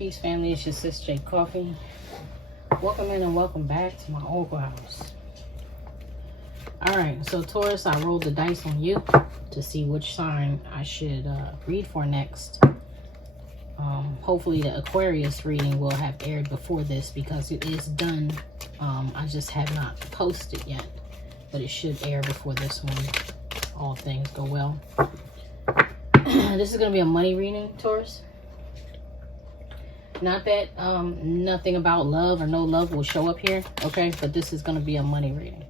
Peace family, it's your sis J.Coffee. Welcome in and welcome back to my Oracle house. Alright, so Taurus, I rolled the dice on you to see which sign I should read for next. Hopefully the Aquarius reading will have aired before this because it is done. I just have not posted yet, but it should air before this one. All things go well. This is going to be a money reading, Taurus. Not that nothing about love or no love will show up here, okay? But this is going to be a money reading.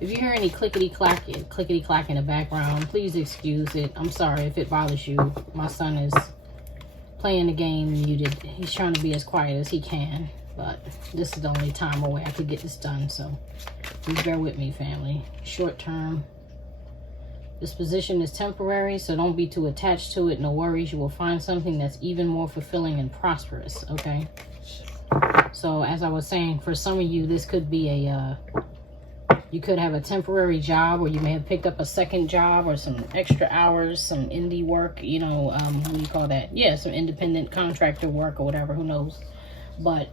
If you hear any clickety-clack in the background, please excuse it. I'm sorry if it bothers you. My son is playing the game muted. He's trying to be as quiet as he can, but this is the only time or way I could get this done, so please bear with me, family. Short term. This position is temporary, so don't be too attached to it. No worries. You will find something that's even more fulfilling and prosperous, okay? So, as I was saying, for some of you, this could be a, you could have a temporary job, or you may have picked up a second job or some extra hours, some indie work, you know, what do you call that? Yeah, some independent contractor work or whatever, who knows? But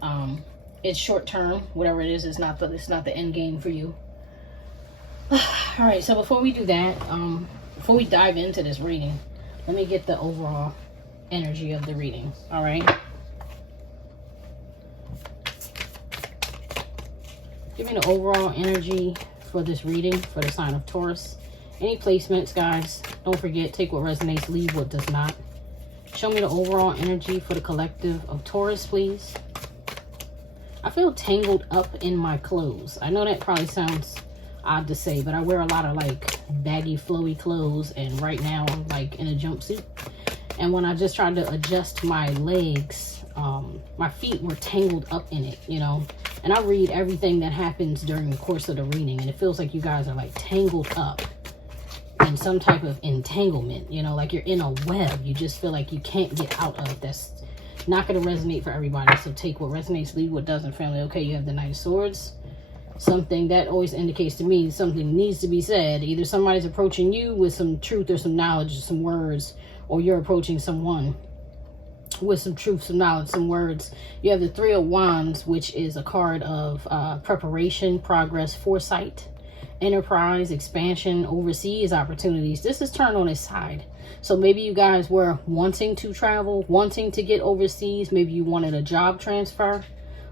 it's short term, whatever it is, it's not the end game for you. All right, so before we do that, before we dive into this reading, let me get the overall energy of the reading. All right. Give me the overall energy for this reading for the sign of Taurus. Any placements, guys, don't forget, take what resonates, leave what does not. Show me the overall energy for the collective of Taurus, please. I feel tangled up in my clothes. I know that probably sounds odd to say, but I wear a lot of like baggy flowy clothes, and right now I'm like in a jumpsuit, and when I just tried to adjust my legs, my feet were tangled up in it, you know. And I read everything that happens during the course of the reading, and it feels like you guys are like tangled up in some type of entanglement, you know, like you're in a web you just feel like you can't get out of. That's not going to resonate for everybody, so take what resonates, leave what doesn't, family. Okay, you have the Knight of Swords. Something that always indicates to me something needs to be said. Either somebody's approaching you with some truth or some knowledge or some words, or you're approaching someone with some truth, some knowledge, some words. You have the Three of Wands, which is a card of preparation, progress, foresight, enterprise, expansion, overseas opportunities. This is turned on its side. So maybe you guys were wanting to travel, wanting to get overseas. Maybe you wanted a job transfer.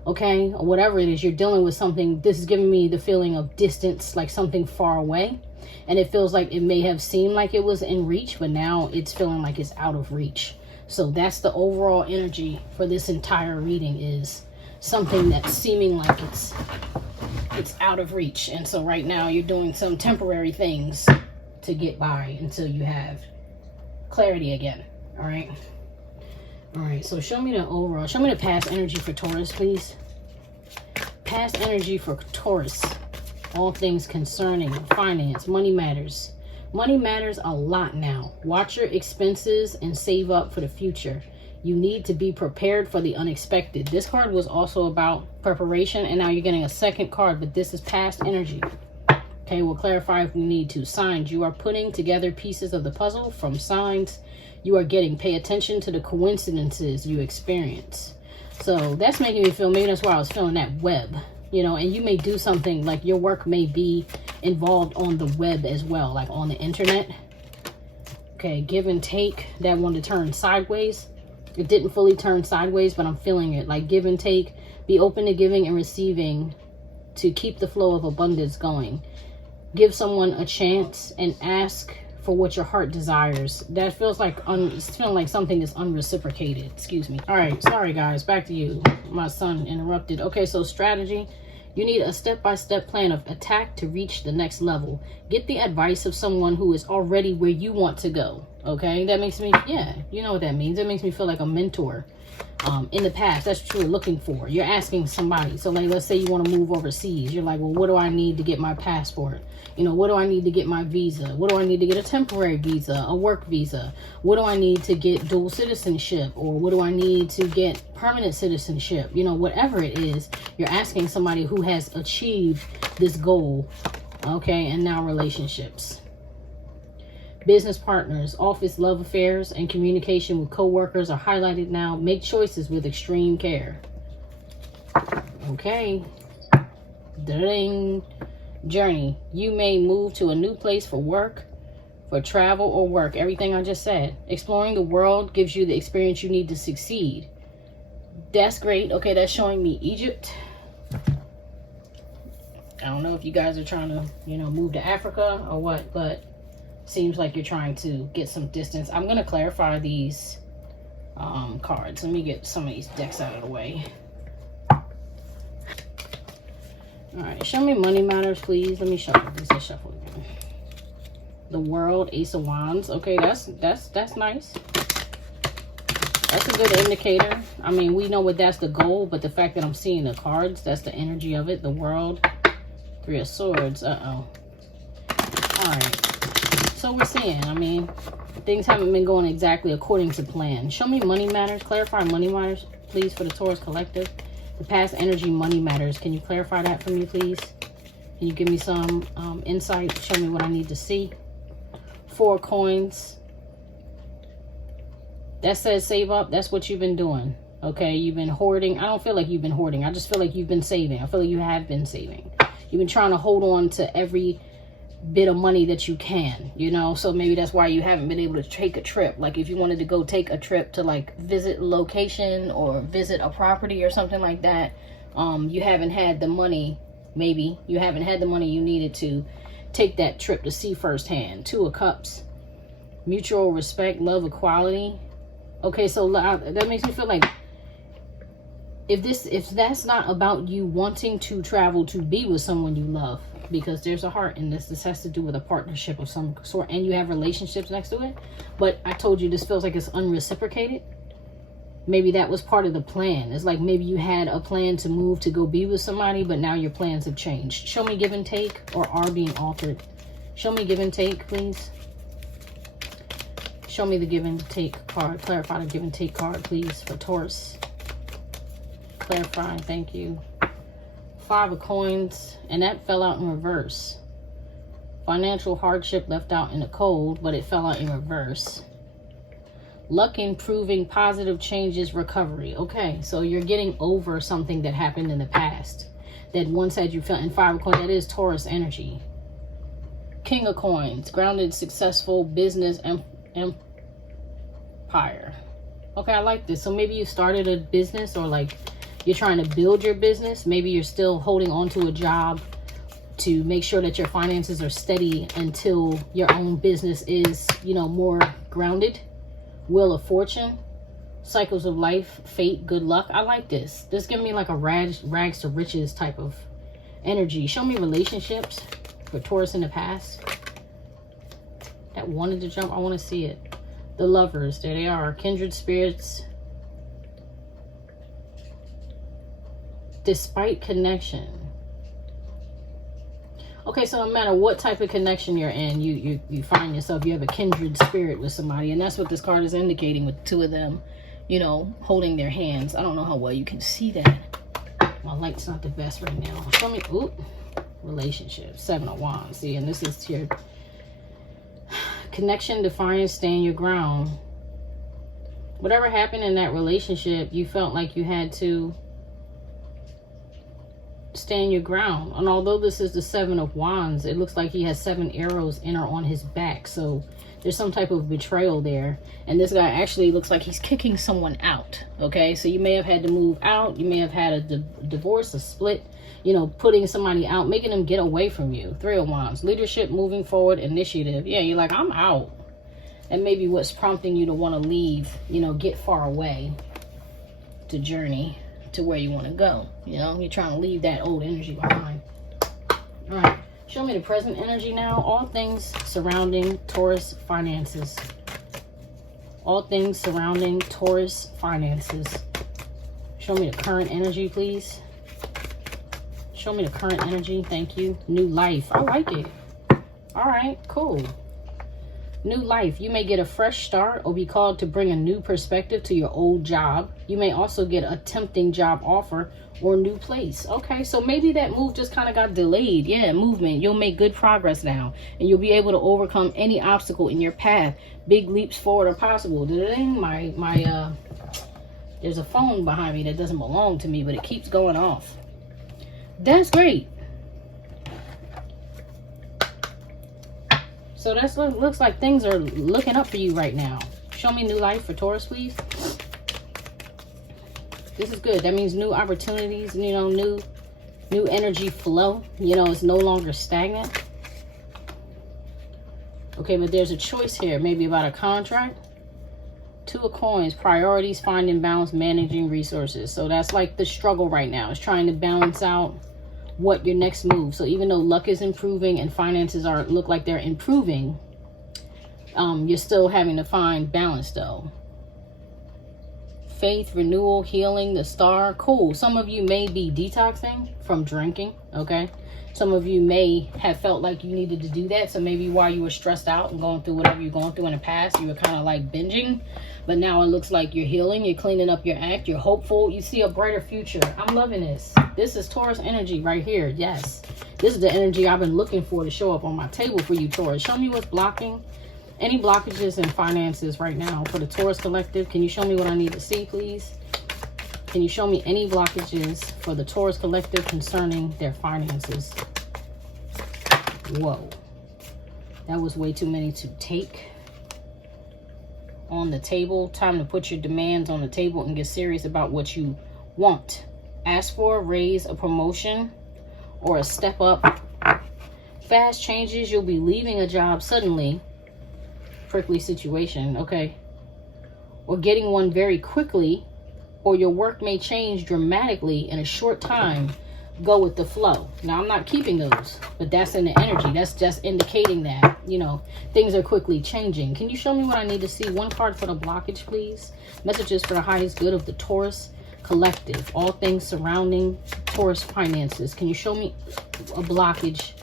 Okay, or whatever it is, you're dealing with something. This is giving me the feeling of distance, like something far away. And it feels like it may have seemed like it was in reach, but now it's feeling like it's out of reach. So that's the overall energy for this entire reading, is something that's seeming like it's out of reach. And so right now you're doing some temporary things to get by until you have clarity again. All right. All right, so show me the overall, show me the past energy for Taurus, please. Past energy for Taurus. All things concerning finance, money matters. Money matters a lot now. Watch your expenses and save up for the future. You need to be prepared for the unexpected. This card was also about preparation, and now you're getting a second card, but this is past energy. Okay, we'll clarify if we need to. Signs. You are putting together pieces of the puzzle from signs you are getting. Pay attention to the coincidences you experience. So that's making me feel, maybe that's why I was feeling that web, you know. And you may do something like your work may be involved on the web as well, like on the internet. Okay, give and take. That one to turn sideways. It didn't fully turn sideways, but I'm feeling it like give and take. Be open to giving and receiving to keep the flow of abundance going. Give someone a chance and ask for what your heart desires. That feels like it's feeling like something is unreciprocated. Excuse me. All right, sorry guys, back to you. My son interrupted. Okay, so strategy. You need a step-by-step plan of attack to reach the next level. Get the advice of someone who is already where you want to go. Okay, that makes me, yeah, you know what that means. It makes me feel like a mentor. In the past, that's what you were looking for. You're asking somebody. So like, let's say you want to move overseas. You're like, well, what do I need to get my passport? You know, what do I need to get my visa? What do I need to get a temporary visa, a work visa? What do I need to get dual citizenship? Or what do I need to get permanent citizenship? You know, whatever it is, you're asking somebody who has achieved this goal. Okay, and now relationships. Business partners, office love affairs, and communication with co-workers are highlighted now. Make choices with extreme care. Okay. Ding. Journey. You may move to a new place for work, for travel, or work. Everything I just said. Exploring the world gives you the experience you need to succeed. That's great. Okay, that's showing me Egypt. I don't know if you guys are trying to, you know, move to Africa or what, but seems like you're trying to get some distance. I'm going to clarify these cards. Let me get some of these decks out of the way. All right, show me money matters, please. Let me shuffle this. Let's shuffle again. The World, Ace of Wands. Okay, that's nice. That's a good indicator. I mean, we know what that's the goal, but the fact that I'm seeing the cards, that's the energy of it. The World, Three of Swords. All right. So we're seeing, I mean, things haven't been going exactly according to plan. Show me money matters. Clarify money matters, please, for the Taurus collective. The past energy, money matters. Can you clarify that for me, please? Can you give me some insight? Show me what I need to see. 4 coins. That says save up. That's what you've been doing. Okay, you've been hoarding. I don't feel like you've been hoarding. I just feel like you've been saving. I feel like you have been saving. You've been trying to hold on to every bit of money that you can, you know, so maybe that's why you haven't been able to take a trip. Like if you wanted to go take a trip to like visit a location or visit a property or something like that, you haven't had the money. Maybe you haven't had the money you needed to take that trip to see firsthand. 2 of Cups, mutual respect, love, equality. Okay, so that makes me feel like if that's not about you wanting to travel to be with someone you love, because there's a heart in this has to do with a partnership of some sort, and you have relationships next to it, but I told you this feels like it's unreciprocated. Maybe that was part of the plan. It's like maybe you had a plan to move to go be with somebody, but now your plans have changed. Show me give and take, or are being altered. Show me give and take, please. Show me the give and take card. Clarify the give and take card, please, for Taurus. Clarify, thank you. 5 of Coins, and that fell out in reverse. Financial hardship left out in the cold, but it fell out in reverse. Luck improving, positive changes, recovery. Okay, so you're getting over something that happened in the past that once had you felt in 5 of Coins. That is Taurus energy. King of Coins, grounded, successful business empire. Okay, I like this. So maybe you started a business, or like you're trying to build your business. Maybe you're still holding on to a job to make sure that your finances are steady until your own business is, you know, more grounded. Wheel of Fortune, cycles of life, fate, good luck. I like this. This is giving me like a rags to riches type of energy. Show me relationships for Taurus in the past that wanted to jump. I want to see it. The Lovers, there they are. Kindred spirits. Despite connection. Okay, so no matter what type of connection you're in, you find yourself, you have a kindred spirit with somebody, and that's what this card is indicating with 2 of them, you know, holding their hands. I don't know how well you can see that. My light's not the best right now. Show me, oop, relationships, 7 of Wands. See, and this is your connection, defiance, stand your ground. Whatever happened in that relationship, you felt like you had to stand your ground. And although this is the 7 of Wands, it looks like he has 7 arrows in or on his back. So there's some type of betrayal there. And this guy actually looks like he's kicking someone out. Okay, so you may have had to move out. You may have had a divorce, a split, you know, putting somebody out, making them get away from you. 3 of Wands, leadership, moving forward, initiative. Yeah, you're like, I'm out. And maybe what's prompting you to want to leave, you know, get far away to journey to where you want to go. You know, you're trying to leave that old energy behind. All right, show me the present energy now. All things surrounding Taurus finances. All things surrounding Taurus finances. Show me the current energy, please. Show me the current energy. Thank you. New life. I like it. All right, cool. New life. You may get a fresh start or be called to bring a new perspective to your old job. You may also get a tempting job offer or new place. Okay, so maybe that move just kind of got delayed. Yeah, movement. You'll make good progress now, and you'll be able to overcome any obstacle in your path. Big leaps forward are possible. There's a phone behind me that doesn't belong to me, but it keeps going off. That's great. So that looks like things are looking up for you right now. Show me new life for Taurus, please. This is good. That means new opportunities, you know, new energy flow. You know, it's no longer stagnant. Okay, but there's a choice here. Maybe about a contract. Two of Coins, priorities, finding balance, managing resources. So that's like the struggle right now. It's trying to balance out what your next move. So even though luck is improving and finances look like they're improving, you're still having to find balance though. Faith, renewal, healing, the star. Cool. Some of you may be detoxing from drinking. Okay. Some of you may have felt like you needed to do that. So maybe while you were stressed out and going through whatever you're going through in the past, you were kind of like binging. But now it looks like you're healing. You're cleaning up your act. You're hopeful. You see a brighter future. I'm loving this. This is Taurus energy right here. Yes. This is the energy I've been looking for to show up on my table for you, Taurus. Show me what's blocking. Any blockages in finances right now for the Taurus collective. Can you show me what I need to see, please? Can you show me any blockages for the Taurus collective concerning their finances? Whoa. That was way too many to take on the table. Time to put your demands on the table and get serious about what you want. Ask for a raise, a promotion, or a step up. Fast changes. You'll be leaving a job suddenly. Prickly situation. Okay. Or getting one very quickly. Or your work may change dramatically in a short time. Go with the flow. Now, I'm not keeping those, but that's in the energy. That's just indicating that, you know, things are quickly changing. Can you show me what I need to see? One card for the blockage, please. Messages for the highest good of the Taurus collective. All things surrounding Taurus finances. Can you show me a blockage?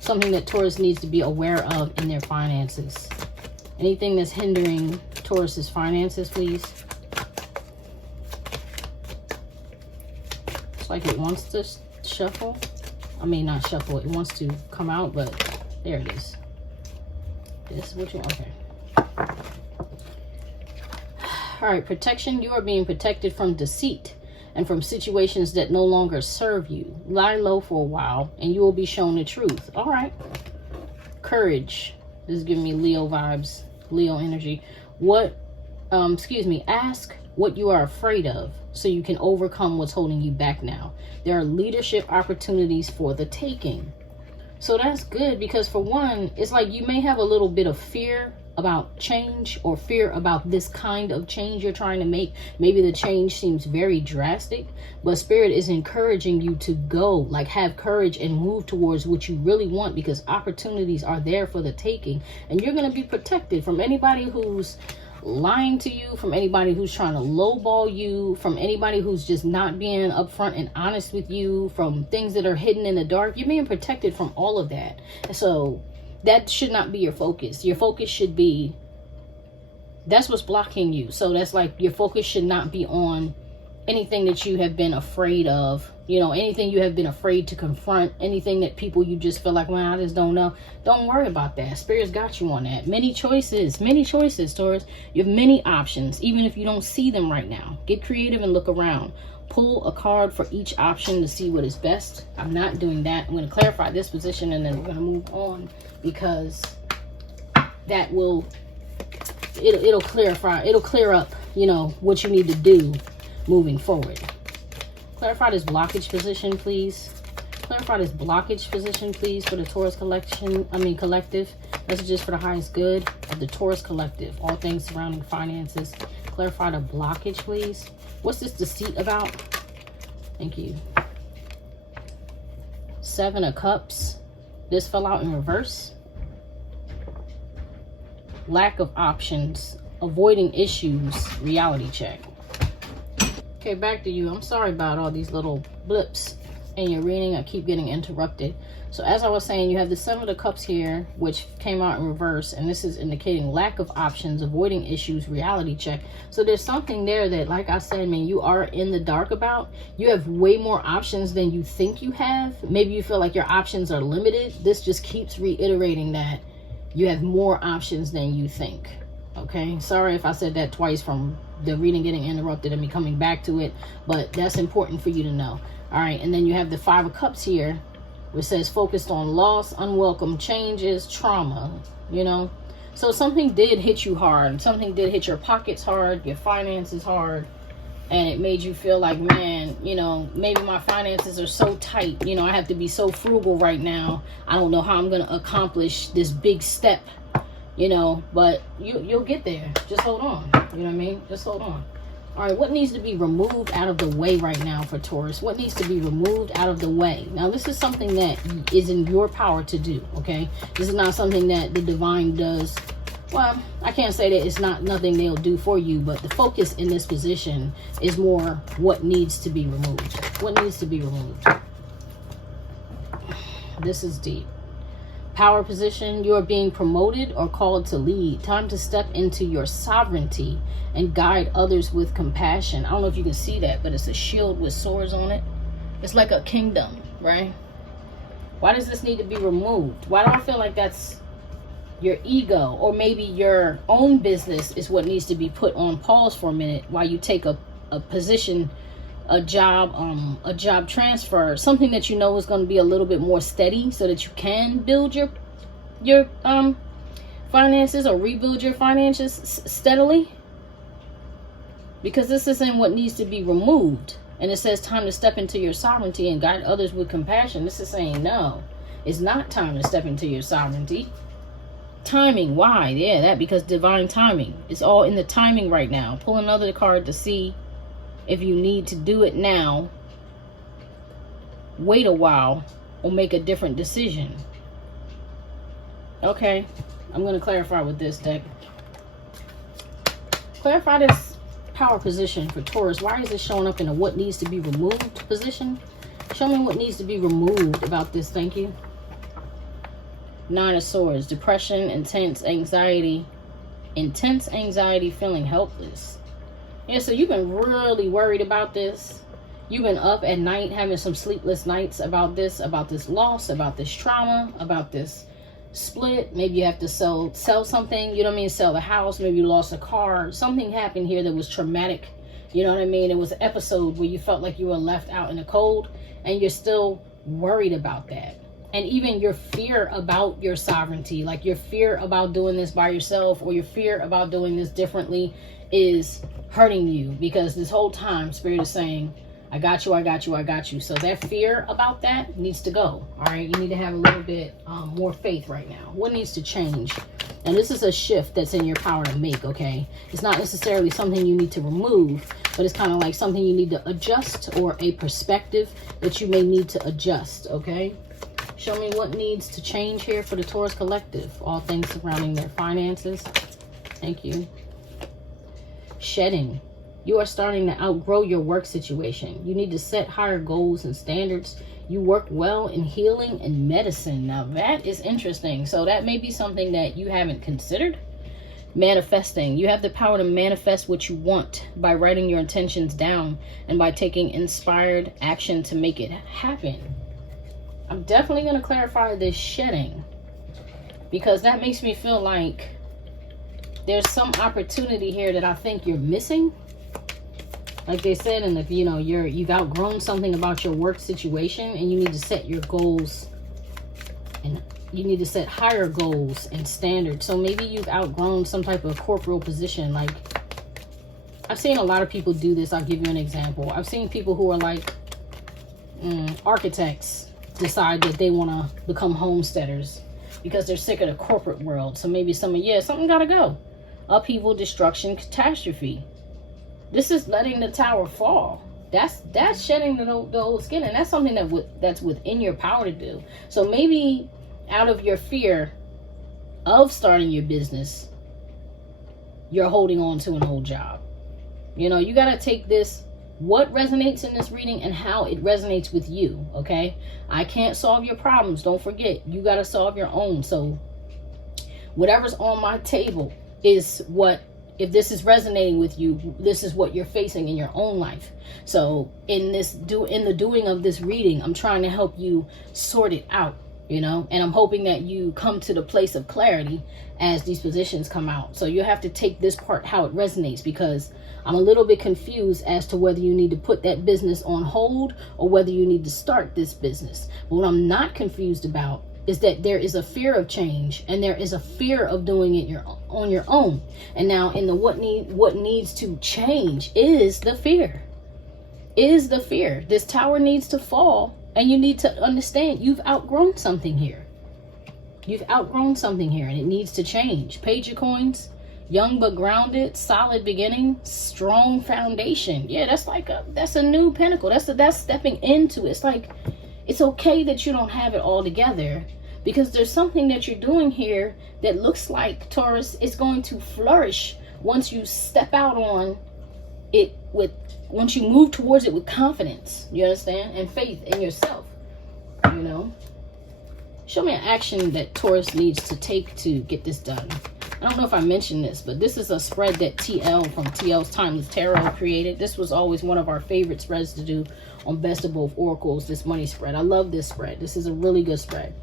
Something that Taurus needs to be aware of in their finances. Anything that's hindering Taurus's finances, please. Like it wants to shuffle. I mean, not shuffle. It wants to come out, but there it is. This is what you... Okay. All right. Protection. You are being protected from deceit and from situations that no longer serve you. Lie low for a while and you will be shown the truth. All right. Courage. This is giving me Leo vibes. Leo energy. Ask what you are afraid of so you can overcome what's holding you back now. There are leadership opportunities for the taking. So that's good because for one, it's like you may have a little bit of fear about change or fear about this kind of change you're trying to make. Maybe the change seems very drastic, but Spirit is encouraging you to go, like have courage and move towards what you really want because opportunities are there for the taking and you're going to be protected from anybody who's lying to you, from anybody who's trying to lowball you, from anybody who's just not being upfront and honest with you, from things that are hidden in the dark. You're being protected from all of that. So that should not be your focus. Your focus should be, that's what's blocking you. So that's like your focus should not be on anything that you have been afraid of, you know, anything you have been afraid to confront, anything that people you just feel like, well, I just don't know. Don't worry about that. Spirit's got you on that. Many choices, Taurus. You have many options, even if you don't see them right now. Get creative and look around. Pull a card for each option to see what is best. I'm not doing that. I'm going to clarify this position and then we're going to move on because that will, it'll clarify, it'll clear up, you know, what you need to do moving forward. Clarify this blockage position, please. Clarify this blockage position, please, for the Taurus collective. Messages for the highest good of the Taurus collective. All things surrounding finances. Clarify the blockage, please. What's this deceit about? Thank you. 7 of Cups. This fell out in reverse. Lack of options. Avoiding issues. Reality check. Okay, back to you. I'm sorry about all these little blips. in your reading. I keep getting interrupted. So as I was saying, you have the Seven of Cups here, which came out in reverse, and this is indicating lack of options, avoiding issues, reality check. So there's something there that, like I said, man, you are in the dark about. You have way more options than you think you have. Maybe you feel like your options are limited. This just keeps reiterating that you have more options than you think. Okay, sorry if I said that twice from the reading getting interrupted and me coming back to it, but that's important for you to know. All right, and then you have the Five of Cups here, which says focused on loss, unwelcome changes, trauma, you know. So something did hit you hard. Something did hit your pockets hard, your finances hard, and it made you feel like, man, you know, maybe my finances are so tight. You know, I have to be so frugal right now. I don't know how I'm going to accomplish this big step, you know, but you'll get there. Just hold on. You know what I mean? Just hold on. All right, what needs to be removed out of the way right now for Taurus? What needs to be removed out of the way? Now, this is something that is in your power to do, okay? This is not something that the divine does. Well, I can't say that it's not nothing they'll do for you, but the focus in this position is more what needs to be removed. What needs to be removed? This is deep. Power position, you are being promoted or called to lead. Time to step into your sovereignty and guide others with compassion. I don't know if you can see that, but it's a shield with swords on it. It's like a kingdom, right? Why does this need to be removed? Why do I feel like that's your ego, or maybe your own business is what needs to be put on pause for a minute while you take a position, a job transfer, something that you know is going to be a little bit more steady so that you can build your finances or rebuild your finances steadily? Because this isn't what needs to be removed. And it says time to step into your sovereignty and guide others with compassion. This is saying no, it's not time to step into your sovereignty. Timing, why? Yeah, that because divine timing. It's all in the timing right now. Pull another card to see if you need to do it now, wait a while, or make a different decision. Okay, I'm going to clarify with this deck. Clarify this power position for Taurus. Why is it showing up in a what needs to be removed position? Show me what needs to be removed about this. Thank you. Nine of Swords. Depression, intense anxiety, feeling helpless. Yeah, so you've been really worried about this. You've been up at night having some sleepless nights about this loss, about this trauma, about this split. Maybe you have to sell something, you know what I mean? Sell the house. Maybe you lost a car. Something happened here that was traumatic. You know what I mean? It was an episode where you felt like you were left out in the cold, and you're still worried about that. And even your fear about your sovereignty, like your fear about doing this by yourself, or your fear about doing this differently, is hurting you, because this whole time Spirit is saying, I got you, I got you, I got you. So that fear about that needs to go. All right, you need to have a little bit more faith right now. What needs to change? And this is a shift that's in your power to make, okay? It's not necessarily something you need to remove, but it's kind of like something you need to adjust, or a perspective that you may need to adjust, okay? Show me what needs to change here for the Taurus collective. All things surrounding their finances. Thank you. Shedding. You are starting to outgrow your work situation. You need to set higher goals and standards. You work well in healing and medicine. Now that is interesting. So that may be something that you haven't considered. Manifesting. You have the power to manifest what you want by writing your intentions down and by taking inspired action to make it happen. I'm definitely going to clarify this shedding, because that makes me feel like there's some opportunity here that I think you're missing. Like they said, and if you know you've outgrown something about your work situation, and you need to set your goals, and you need to set higher goals and standards. So maybe you've outgrown some type of corporal position. Like, I've seen a lot of people do this. I'll give you an example. I've seen people who are like architects decide that they want to become homesteaders because they're sick of the corporate world. So maybe something gotta go. Upheaval, destruction, catastrophe. This is letting the tower fall. That's shedding the old skin, and that's something that's within your power to do. So maybe out of your fear of starting your business, you're holding on to an old job. You know, you gotta take this what resonates in this reading and how it resonates with you, okay? I can't solve your problems. Don't forget, you got to solve your own. So whatever's on my table is what, if this is resonating with you, this is what you're facing in your own life. So in the doing of this reading, I'm trying to help you sort it out, you know, and I'm hoping that you come to the place of clarity as these positions come out. So you have to take this part, how it resonates, because I'm a little bit confused as to whether you need to put that business on hold or whether you need to start this business. But what I'm not confused about is that there is a fear of change, and there is a fear of doing it on your own. And now in the what needs to change is the fear. This tower needs to fall, and you need to understand you've outgrown something here. You've outgrown something here, and it needs to change. Page of Coins, young but grounded, solid beginning, strong foundation. Yeah, that's a new pinnacle. That's stepping into it. It's like, it's okay that you don't have it all together, because there's something that you're doing here that looks like, Taurus, is going to flourish once you step out on it once you move towards it with confidence, you understand, and faith in yourself, you know. Show me an action that Taurus needs to take to get this done. I don't know if I mentioned this, but this is a spread that TL from T.L's Timeless Tarot created. This was always one of our favorite spreads to do on Best of Both Oracles, this money spread. I love this spread. This is a really good spread.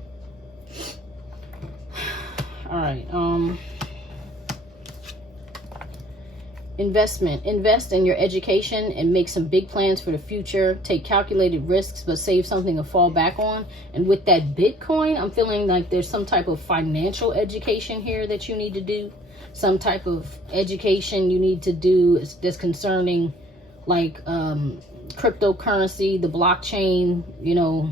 All right. Investment. Invest in your education and make some big plans for the future. Take calculated risks, but save something to fall back on. And with that Bitcoin, I'm feeling like there's some type of financial education here that you need to do. Some type of education you need to do that's concerning, like cryptocurrency, the blockchain, you know,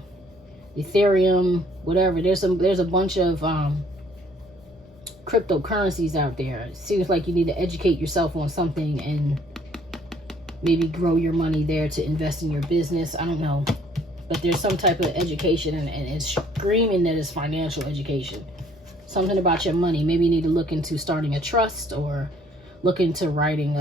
Ethereum, whatever. There's a bunch of cryptocurrencies out there. It seems like you need to educate yourself on something and maybe grow your money there to invest in your business. I don't know, but there's some type of education, and it's screaming that it's financial education. Something about your money. Maybe you need to look into starting a trust, or look into writing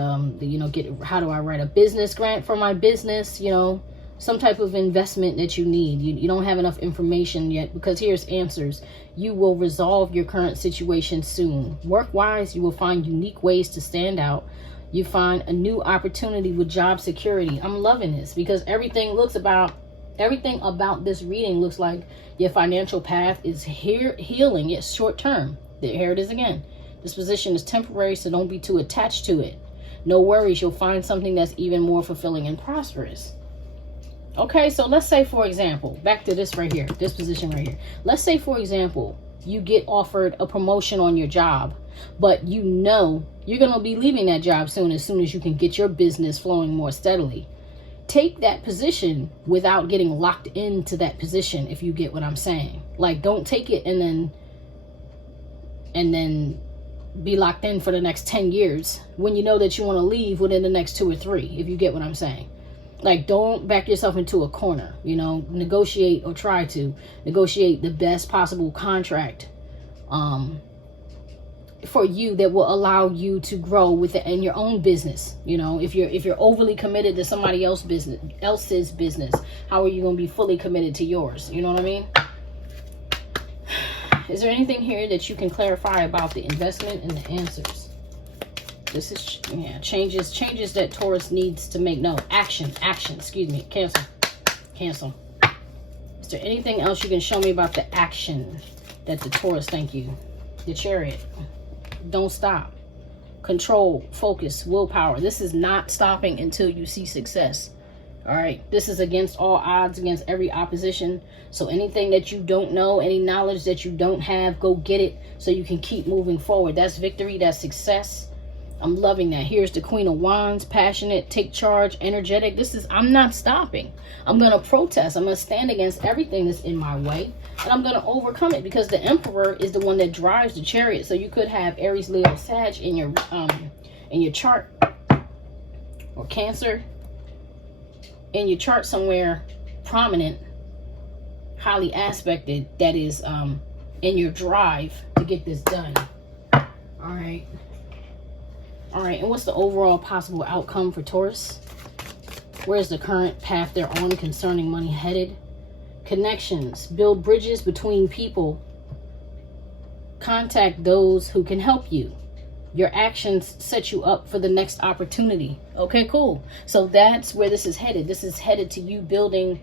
how do I write a business grant for my business, you know, some type of investment that you need. You don't have enough information yet, because here's answers. You will resolve your current situation soon. Work-wise, you will find unique ways to stand out. You find a new opportunity with job security. I'm loving this, because everything about this reading looks like your financial path is healing. It's short-term. Here it is again. This position is temporary, so don't be too attached to it. No worries, you'll find something that's even more fulfilling and prosperous. Okay, so let's say, for example, back to this right here, this position right here. Let's say, for example, you get offered a promotion on your job, but you know you're going to be leaving that job soon as you can get your business flowing more steadily. Take that position without getting locked into that position, if you get what I'm saying. Like, don't take it and then be locked in for the next 10 years when you know that you want to leave within the next 2 or 3, if you get what I'm saying. Like, don't back yourself into a corner, you know. Negotiate, or try to negotiate the best possible contract for you that will allow you to grow within your own business. You know, if you're overly committed to somebody else's business, how are you going to be fully committed to yours? You know what I mean? Is there anything here that you can clarify about the investment and the answers? This is, yeah, changes that Taurus needs to make. No, action, excuse me, cancel. Is there anything else you can show me about the action that the Taurus, thank you, the Chariot, don't stop, control, focus, willpower. This is not stopping until you see success. All right, this is against all odds, against every opposition. So anything that you don't know, any knowledge that you don't have, go get it so you can keep moving forward. That's victory, that's success. I'm loving that. Here's the Queen of Wands, passionate, take charge, energetic. I'm not stopping. I'm going to protest. I'm going to stand against everything that's in my way, and I'm going to overcome it, because the Emperor is the one that drives the Chariot. So you could have Aries, Leo, Sag in your chart, or Cancer in your chart somewhere prominent, highly aspected, that is in your drive to get this done. All right, and what's the overall possible outcome for Taurus? Where's the current path they're on concerning money headed? Connections. Build bridges between people. Contact those who can help you. Your actions set you up for the next opportunity. Okay, cool. So that's where this is headed. This is headed to you building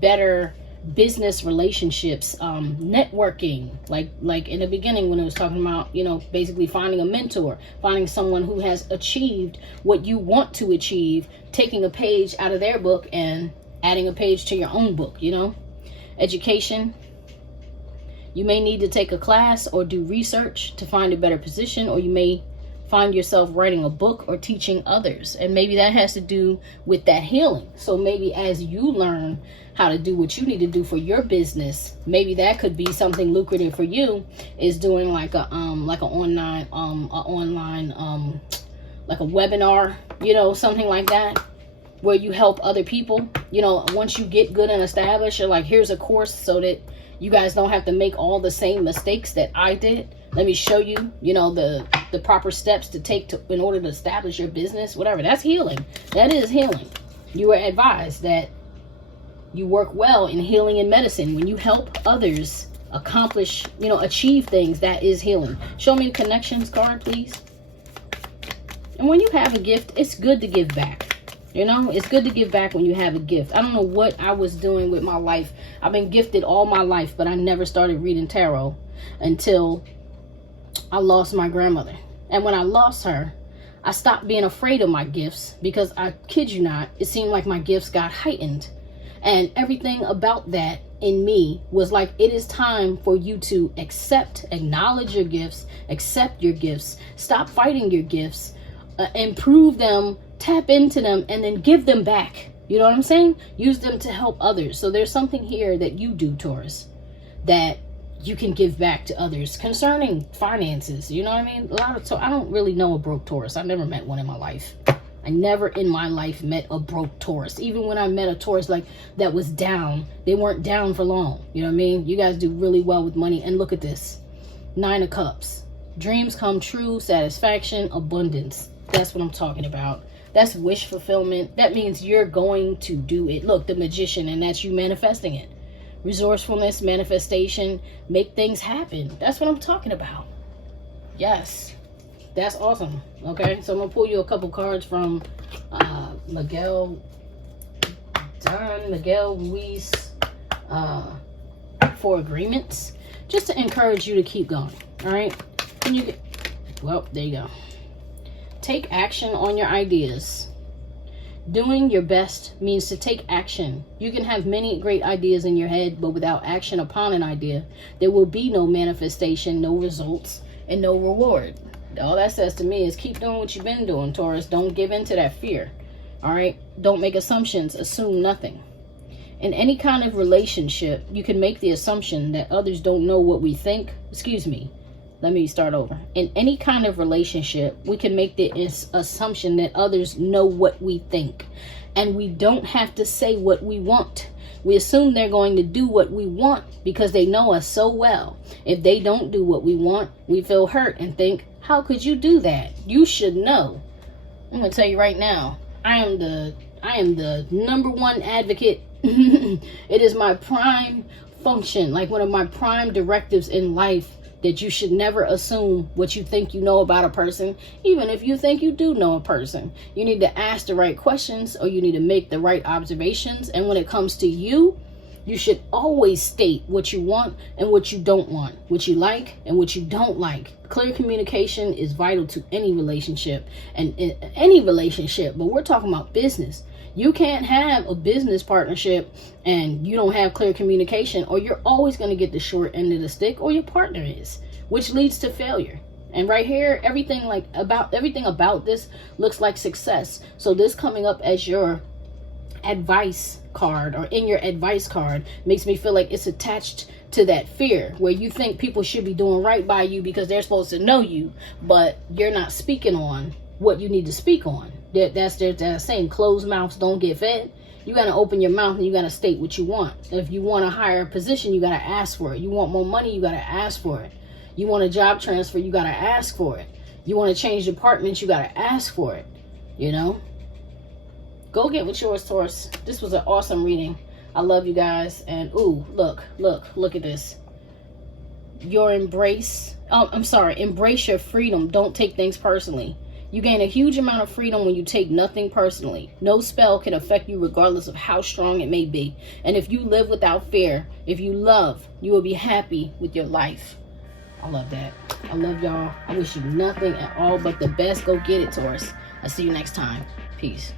better business relationships, networking, like in the beginning when I was talking about, you know, basically finding a mentor, finding someone who has achieved what you want to achieve, taking a page out of their book and adding a page to your own book, you know. Education. You may need to take a class or do research to find a better position, or you may find yourself writing a book or teaching others. And maybe that has to do with that healing. So maybe as you learn how to do what you need to do for your business, maybe that could be something lucrative for you, is doing like a online like a webinar, you know, something like that, where you help other people. You know, once you get good and established, you're like, here's a course so that you guys don't have to make all the same mistakes that I did. Let me show you, you know, the proper steps to take in order to establish your business, whatever. That's healing. That is healing. You are advised that you work well in healing and medicine. When you help others accomplish, you know, achieve things, that is healing. Show me the connections card, please. And when you have a gift, it's good to give back. You know, it's good to give back when you have a gift. I don't know what I was doing with my life. I've been gifted all my life, but I never started reading tarot until I lost my grandmother. And when I lost her, I stopped being afraid of my gifts, because I kid you not, it seemed like my gifts got heightened. And everything about that in me was like, it is time for you to acknowledge your gifts, accept your gifts, stop fighting your gifts, improve them, tap into them, and then give them back. You know what I'm saying? Use them to help others. So there's something here that you do, Taurus, that you can give back to others concerning finances. You know what I mean? So I don't really know a broke Taurus. I've never met one in my life. I never in my life met a broke Taurus. Even when I met a Taurus like that was down, they weren't down for long. You know what I mean? You guys do really well with money. And look at this. 9 of Cups. Dreams come true, satisfaction, abundance. That's what I'm talking about. That's wish fulfillment. That means you're going to do it. Look, the Magician, and that's you manifesting it. Resourcefulness, manifestation, make things happen. That's what I'm talking about. Yes. That's awesome. Okay, so I'm going to pull you a couple cards from Miguel Ruiz for agreements, just to encourage you to keep going. All right. Can you get, well, there you go. Take action on your ideas. Doing your best means to take action. You can have many great ideas in your head, but without action upon an idea, there will be no manifestation, no results, and no reward. All that says to me is keep doing what you've been doing, Taurus. Don't give in to that fear. All right? Don't make assumptions. Assume nothing. In any kind of relationship, you can make the assumption that others don't know what we think. Excuse me. Let me start over. In any kind of relationship, we can make the assumption that others know what we think. And we don't have to say what we want. We assume they're going to do what we want because they know us so well. If they don't do what we want, we feel hurt and think, how could you do that? You should know. I'm going to tell you right now, I am the #1 advocate. It is my prime function, like one of my prime directives in life, that you should never assume what you think you know about a person, even if you think you do know a person. You need to ask the right questions, or you need to make the right observations. And when it comes to you, you should always state what you want and what you don't want, what you like and what you don't like. Clear communication is vital to any relationship, and in any relationship, but we're talking about business. You can't have a business partnership and you don't have clear communication, or you're always going to get the short end of the stick, or your partner is, which leads to failure. And right here, everything about this looks like success. So this coming up as your advice card, or in your advice card, makes me feel like it's attached to that fear, where you think people should be doing right by you because they're supposed to know you, but you're not speaking on what you need to speak on. That's their saying, closed mouths don't get fed. You got to open your mouth and you got to state what you want. If you want a higher position, you got to ask for it. You want more money, you got to ask for it. You want a job transfer, you got to ask for it. You want to change departments, you got to ask for it. You know, Go get with yours, Taurus. This was an awesome reading. I love you guys. And ooh, look at this. Embrace your freedom. Don't take things personally. You gain a huge amount of freedom when you take nothing personally. No spell can affect you regardless of how strong it may be. And if you live without fear, if you love, you will be happy with your life. I love that. I love y'all. I wish you nothing at all but the best. Go get it, Taurus. I'll see you next time. Peace.